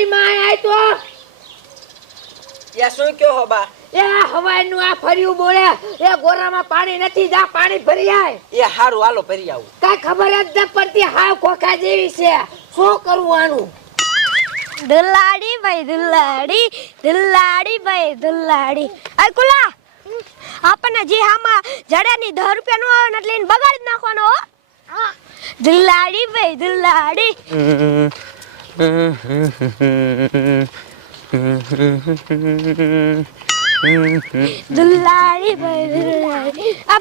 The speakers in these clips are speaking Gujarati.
મારી માં આય તો યા શું કયો હો બા? એ હવાઈનું આ ફર્યું બોલે એ ગોરામાં પાણી નથી જા પાણી ભરી આય. એ હારું હાલો ભરી આવું. કઈ ખબર જ ન પડતી હાવ ખોખા જેવી છે. શું કરવું આનું? દુલાડી ભાઈ દુલાડી દુલાડી ભાઈ દુલાડી. અરે કુલા આપણને જે હામાં જડાની દસ રૂપિયા નો આવે ને એટલે બગાડી નાખવાનો દુલાડી ભાઈ દુલાડી. દુલાડી ભાઈ દુલાડી આ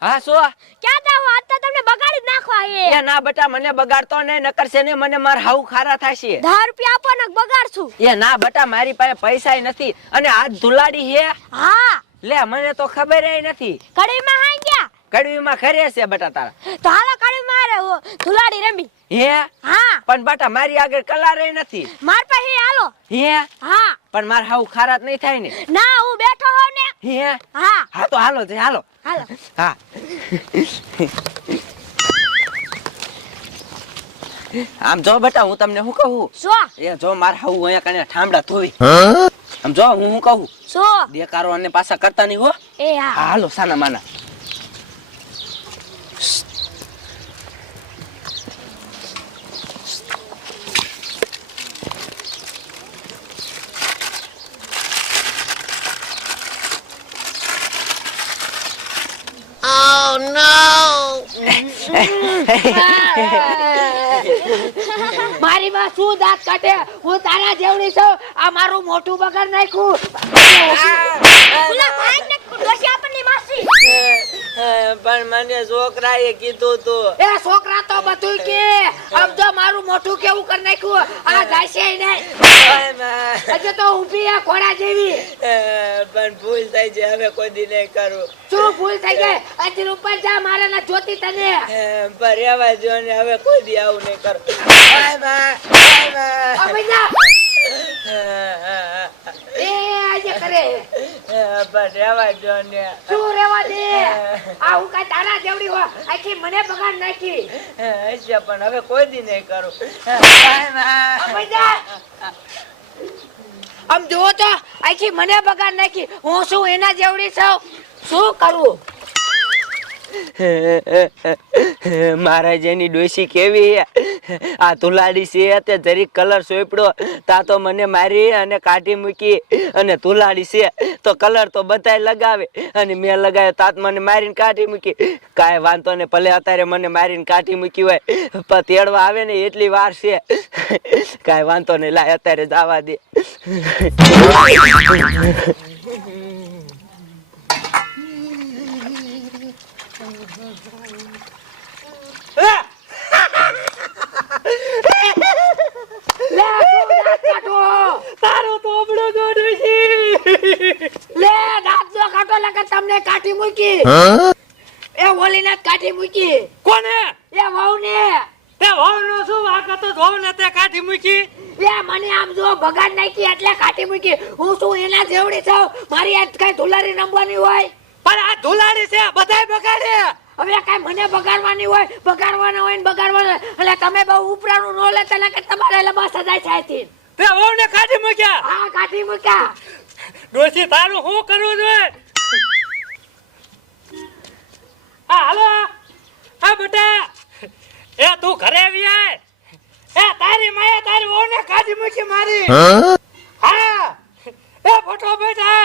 હા શું? ક્યાં દાવ આજ તો તમને બગાડી નાખવા એ. એ ના બેટા મને બગાડતો ને નકર છે ને મને માર હાવ ખારા થશે. દસ રૂપિયા આપો ને બગાડશું. એ ના બેટા મારી પાસે પૈસા નથી. અને આજ દુલાડી હે? હા. લે મને તો ખબર નથી. કડીમાં હાઈ ગયા કડવીમાં ખરે છે બેટા તારા. તો હાલો ધુલાડી રમી. હે? હા. પણ બેટા મારી આગળ કલારે નથી. માર પાસે હાલો. હે? હા. પણ માર હાવ ખારાત નહીં થાય ને. ના હું બેઠો હોઉં ને. હે? હા. હા તો હાલો જે હાલો. હાલો. હા. આમ જો બેટા હું તમને શું કહું? સો. એ જો માર હાવ અહીંયા કને ઠામડા ધોવી. આમ જો હું શું કહું? સો. દેકારો અને પાછા કરતા નહીં હો. એ હા. હા હાલો સાના માના. મારી માં શું દાંત કાઢે? હું તારા જેવડી છું. આ મારું મોઢું બગાડ નાખ્યું. ખુલા ભાઈ ને ડોશી આપણની માસી. પણ મને છોકરાએ કીધું તું. એ છોકરા તો બધું કે. આમ જો મારું મોઠું કેવું કરી નાખ્યું આ જાય નહીં હજુ તો ઊભી આ ખોડા જેવી. પણ ભૂલ થઈ છે હવે કોઈ દી નહીં કરું. શું ભૂલ થઈ ગઈ? અજી ઉપર જા મારા ના જોતી તને. પર રહેવા જો ને હવે કોઈ દી આવું નહીં કરું. આ બીજા એ આજે કરે. પર રેવા જો ને. શું રેવા દે? આ હું કઈ તારા જેવડી હોય. આખી મને બગાડ નાખી. હશે પણ હવે કોઈ દી નહીં કરું. આ બીજા આમ જુઓ તો, આખી મને બગાડ નાખી. હું શું એના જેવડી છું? શું કરું? મારા જેની ડોસી કેવી? આ તુલાડી છે તે જરીક કલર સોંપડો તા તો મને મારી અને કાઢી મૂકી. અને તુલાડી છે તો કલર તો બધાય લગાવે. અને મેં લગાવ્યો, તાત મને મારીને કાઢી મૂકી. કાંઈ વાંધો ને ભલે અત્યારે મને મારીને કાઢી મૂકી હોય, પણ તેડવા આવે ને એટલી વાર છે. કાંઈ વાંધો નહીં, લાય, અત્યારે જવા દે લે શું દાંત તારો તોબડો ગોડો છે. લે દાંત જો કાઢો લગા તમને કાઢી મૂકી. એ ઓલીને જ મૂકી. કોને? એ વહુ ને વહુનો શું વાંક હતો? વહુ તે કાઢી મૂકી. એ મને આમ જો બગાડ નાખી એટલે કાઠી મૂકી. હું શું એના જેવડી છું? મારી આજ કઈ ધુલારી નમવાની હોય? પણ આ ધુલારી છે બધાય બગાડે હવે કઈ મને બગાડવાની હોય? બગાડવાના હોય ને બગાડવાના એટલે તમે બહુ ઉપરાનું ન લેતા કે તમારે લંબા સજાય છે. તે ઓને કાઢી મૂક્યા. હા કાઢી મૂક્યા. ડોસી તારું શું કરવું જોઈએ હા હાલો. હા બેટા. એ તું ઘરે આવી એ તારી માએ તારી ઓને કાઢી મૂકી મારી. હા. એ ફોટો બેટા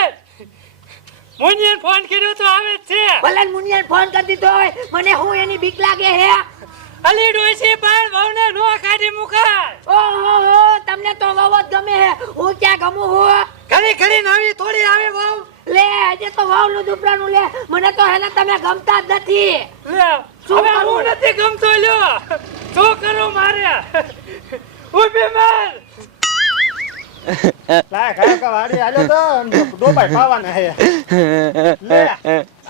મુનિયન ફોન કર્યો તો આવે જ છે. ભલે મુનિયાને ફોન કરી દીધો હોય મને હું એની બીક લાગે હે? અલી ડોસી પણ વહુ ને નો કાઢી મુકા ઓહો તમને તો બહુ જ ગમે હે. હું ક્યાં ગમું હું? ઘડી ઘડી નાવી થોડી આવે વહુ. લે આજે તો વાવનું દુપરાનું લે. મને તો હેને તમે ગમતા જ નથી. લે શું હવે હું નથી ગમતો લ્યો. શું કરું મારે? હું બીમાર લાય ખાય કા વાડી હાલ્યો તો. ડોબાઈ પાવાના હે. લે.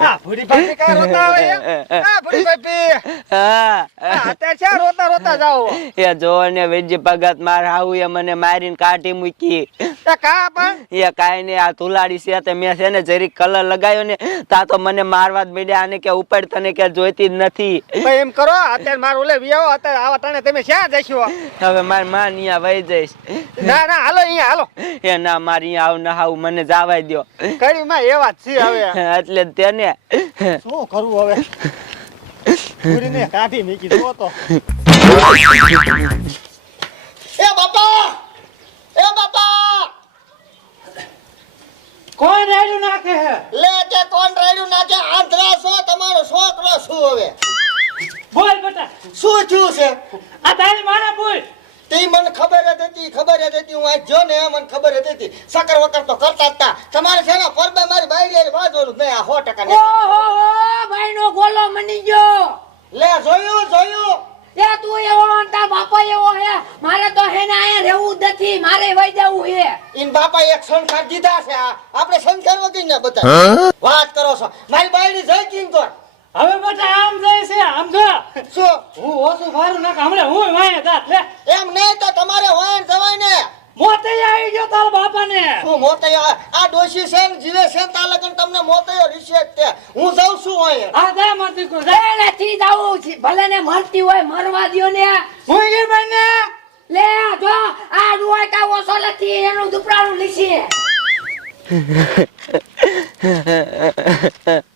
આ ભૂરી ભાભી કાં રોતા હોય? આ ભૂરી ભાભી હા. અત્યારે ક્યાં રોતા રોતા જાઓ? એ જો ને વેજી ભગત માર હાઉએ મને મારીને કાઢી મૂકી. એ કા પણ? એ કાંઈ નહીં આ તુલાડી છે તે મેં છે ને જરીક કલર લગાવ્યો ને તા તો મને મારવા જ મળ્યા અને કે ઉપાડ તને કે જોઈતી જ નથી. ભાઈ એમ કરો અત્યારે મારું ઓલે વિયાવો અત્યારે આવા તને તમે ક્યાં જશો? હવે મારી માં અહીંયા વહી જઈશ. ના ના હાલો અહીંયા હાલો. એ ના મારી આવ ના હાવ મને જાવાય દ્યો. કડી માં એવા જ છે હવે. એટલે જ શું કરવું હવે? કાઢી તો. એ બાપા! એ બાપા! કોણ રેડ્યું નાખે હે? લે તે કોણ રેડ્યું નાખે? આંધળા છો તમારો છોકરો શું હવે? બોલ બેટા શું થયું છે? આ તારી મારા બોલ તે મને ખબર જ હતી ખબર જ હતી. હું આ જો ને મને ખબર જ હતી. સકર વકર તો કરતા હતા તમારે છે ને પરબે મારી બાયડી જ નહીં. આ સો ટકા. ઓહો ભાઈ નો ગોલો મની ગયો. લે જોયું જોયું. એ તું એવો અંતા બાપા એવો હે. મારે તો હે ને અહીંયા રહેવું નથી. મારે વઈ જવું હે. ઇન બાપા એક સંસ્કાર દીધા છે આ. આપણે સંસ્કાર વગર ને બધા વાત કરો છો. મારી બાયડી જઈ તો હવે બેટા આમ જાય છે આમ જો. શું? હું ઓછું ફારું ના હમણાં હું વાય દાત લે. એમ નહીં તો તમારે વાય જવાય ને. મોતે આવી ગયો તારા બાપાને. શું મોતૈયો આ ડોશી છે ને જીવે છે ને તા લગન તમને મોતૈયો રીશે તે હું જાઉં છું હોય આ દે મરતી કો દે લે નથી જાવું છે. ભલે ને મરતી હોય મરવા દ્યો ને. હું ગઈ બને. લે જો આ ડુઆ કા ઓછો નથી એનું દુપરાણું લીસી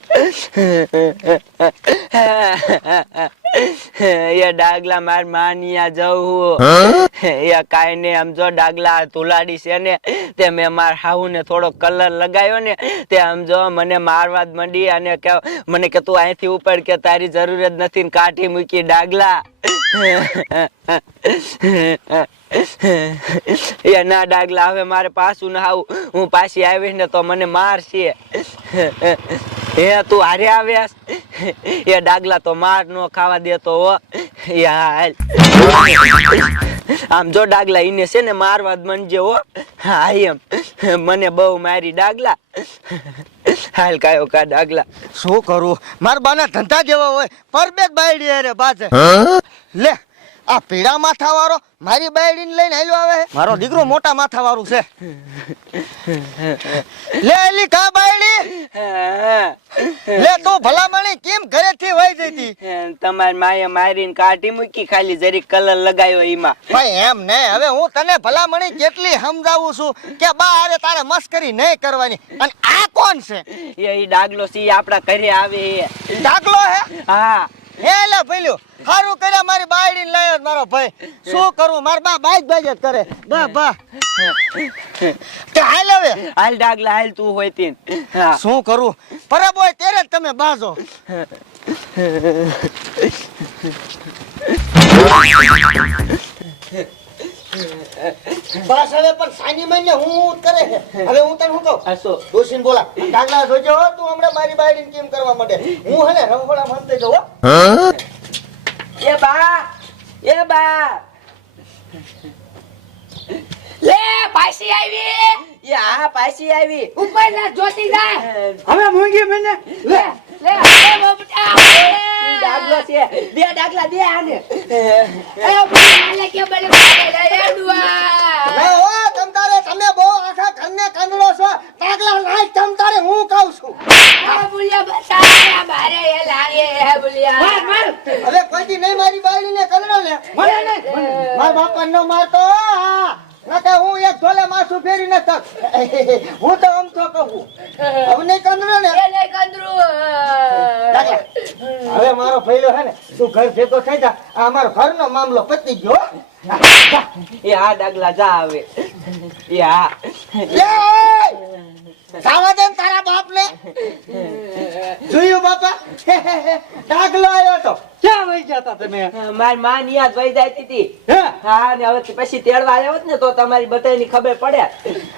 એ ડાગલા માર માનિયા જવું યા કાઈ ને આમ જો ડાગલા ધુલાડી છે ને તે મેં માર હાહુ ને થોડો કલર લગાવ્યો ને તે આમ જો મને મારવા જ મંડી અને કે મને કે તું અહીંથી ઉપર કે તારી જરૂરત નથી ને કાઢી મૂકી ડાગલા. યા ના ડાગલા હવે મારે પાછું ના આવું હું પાછી આવીશ ને તો મને મારશે. એ તું હારે આવ્યાસ એ ડાગલા તો માર નો ખાવા દેતો હો. એ હાલ. આમ જો ડાગલા ઈને છે ને મારવા જ મનજે હો. હા એમ. મને બહુ મારી ડાગલા. હાલ કાયો કા ડાગલા. શું કરું? માર બાના ધંધા જેવા હોય. પરબેક બાયડી અરે બાજે. લે આ પીળા માથા વાળો મારી બાયડીને લઈને હાલ્યો આવે મારો દીકરો મોટા માથા વાળું છે. લે એલી કા બાયડી? લે તું ભલામણી કેમ ઘરેથી વહી જતી? તમારી માએ મારીને કાઢી મૂકી ખાલી જરી કલર લગાવ્યો એમાં. ભાઈ એમ ને હવે હું તને ભલામણી કેટલી સમજાવું છું કે બા અરે તારે મસ્કરી નહીં કરવાની. અને આ કોણ છે? એ ડાગલો સી આપડા ઘરે આવે ડાગલો હે? હા. હે લે ભઈલું હારું કર્યા મારી બાયડી લાયો મારો ભાઈ. શું કરું? માર બા બાઈક બાઈક કરે. બા બા. તે હાલ હવે. હાલ ડાગલા હાલ તું હોય તીન શું કરું? પરબ હોય ત્યારે તમે બાજો બસ હવે પણ સાની મહિને હું હું કરે છે. હવે હું તને શું કહું? હસો દોશીન બોલા. ડાગલા જોજો તું હમણાં મારી બાયડીને કેમ કરવા માટે હું હને રંગોળા માનતે જો એ બા એ બા. લે પાછી આવી. યા હા પાછી આવી. ઉપર ના જોતી જાય હવે મૂંગી મને. લે લે એ બબટા. ડાગલો છે. દે ડાગલા દે આને. એ બોલે કે બોલે બોલે એ ડુઆ ના હો તમ તારે તમે બહુ આખા ઘરને કંદડો છો ડાગલા નાય તમ તારે હું કહું છું આ બોલિયા બતા મારે એ લાગે હે બોલિયા માર માર હવે કોઈ દી નહીં મારી બાયડીને કંદડો ને મને નહીં માર બાપા નો મારતો આ. નકર હું માથું ફેરી ન થક. હું તો આમ તો કહું. અમને કંદરો ને એ લે કંદરુ હવે મારો ફેલો હે ને તું ઘર ભેગો થઈ જા. આ અમારો ઘરનો મામલો પતી ગયો એ આ ડાગલા જા આવે એ હા લે સાવા દે તારા બાપ ને જોયું બાપા? ડાગલો આવ્યો તો. ક્યાં વહી જતા તમે? મારી માં ની યાદ વહી જાય હતી હા? ને હવે પછી તેડવા આવ્યો ને તો તમારી બધાની ખબર પડે.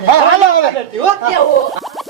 હા, હાલો હવે.